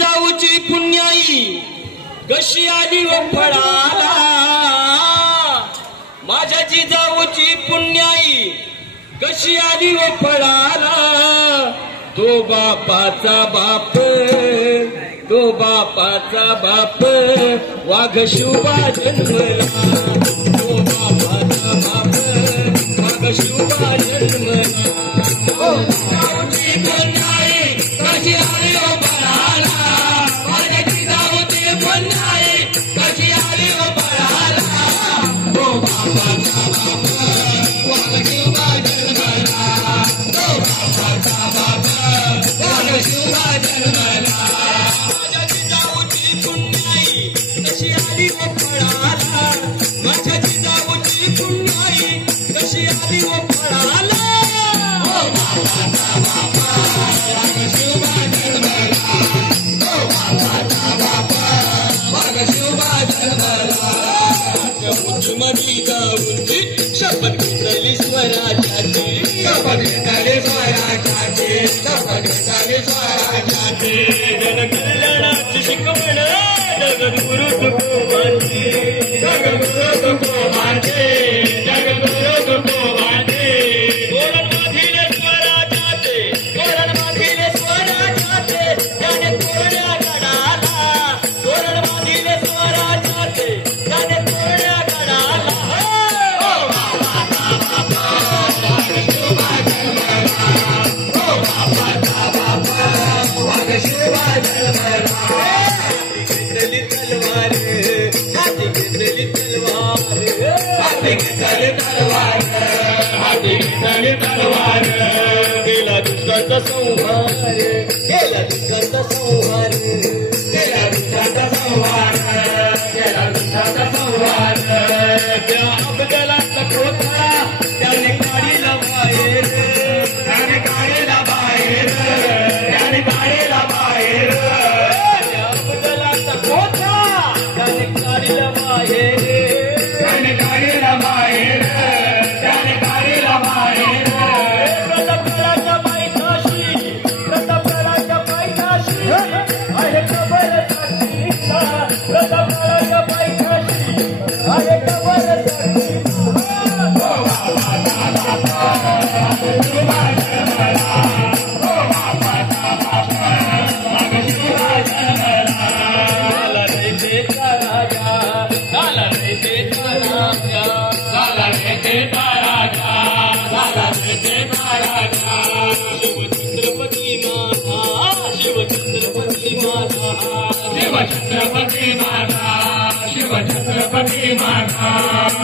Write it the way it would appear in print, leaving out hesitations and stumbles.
जिजाऊची पुण्याई कशी आली व फळाला, माझ्या जिजाऊची पुण्याई कशी आली व फळाला, तो बापाचा बाप, तो बापाचा बाप वाघ शिवबा जन्मला, तो बापाचा बाप वाघ शिवबा जन्मला. जिजाऊची पुण्याई कशी आली व फळाला, माझ्या जिजाऊची पुण्याई कशी आली व फळाला, तो बापाचा बाप वाघ शिवबा जन्मला, तो बापाचा बाप वाघ शिवबा जन्मला. माझ्या जिजाऊची पुण्याई कशी आली व फळाला, माझ्या जिजाऊची पुण्याई कशी आली व फळाला, तो बापाचा बाप वाघ शिवबा जन्मला, तो बापाचा बाप वाघ शिवबा जन्मला. उंचमधी जाऊनची शपथ घेतली स्वराज्याची, शपथ घेतली स्वराज्याची, शपथ घेतली स्वराज्याची. जनकल्याणाची शिकवण जगद्गुरु तुकोबांची, जगद्गुरु तुकोबांची, जगद्गुरु तुकोबांची. कोरणमधील स्वराज्याचे, कोरणमधील स्वराज्याचे त्याने कोरड्या गडाला, कोरणमधील स्वराज्याचे त्याने कोरड्या गडाला, हो बापाचा बाप वाघ शिवबा जन्मला, हो बापाचा बाप वाघ शिवबा जन्मला. हाती घेतली तलवार, हाती घेतली तलवार, हाती घेतली तलवार, हाती घेतली तलवार. केला दुष्टाचा संहार, केला दुष्टाचा संहार, केला दुष्टाचा संहार, केला दुष्टाचा संहार. त्या अफजलाचा कोथळा त्याने काढीला बाहेर, त्याने काढीला बाहेर, त्याने काढीला बाहेर. त्या अफजलाचा कोथळा त्याने काढीला बाहेर, त्याने काढीला बाहेर, त्याने काढीला बाहेर. प्रतापगडाच्या पायथ्याशी, प्रतापगडाच्या पायथ्याशी आहे कबर साक्षीचा, प्रतापगडाच्या पायथ्याशी आहे कबर साक्षीचा. हो बापाचा बाप वाघ शिवबा जन्मला, हो बापाचा बाप वाघ शिवबा जन्मला. झाला रयतेचा राजा, झाला रयतेचा राजा, झाला रयतेचा राजा, झाला रयतेचा राजा. शिवछत्रपती माझा, शिवछत्रपती माझा, शिवछत्रपती माझा, शिवछत्रपती माझा.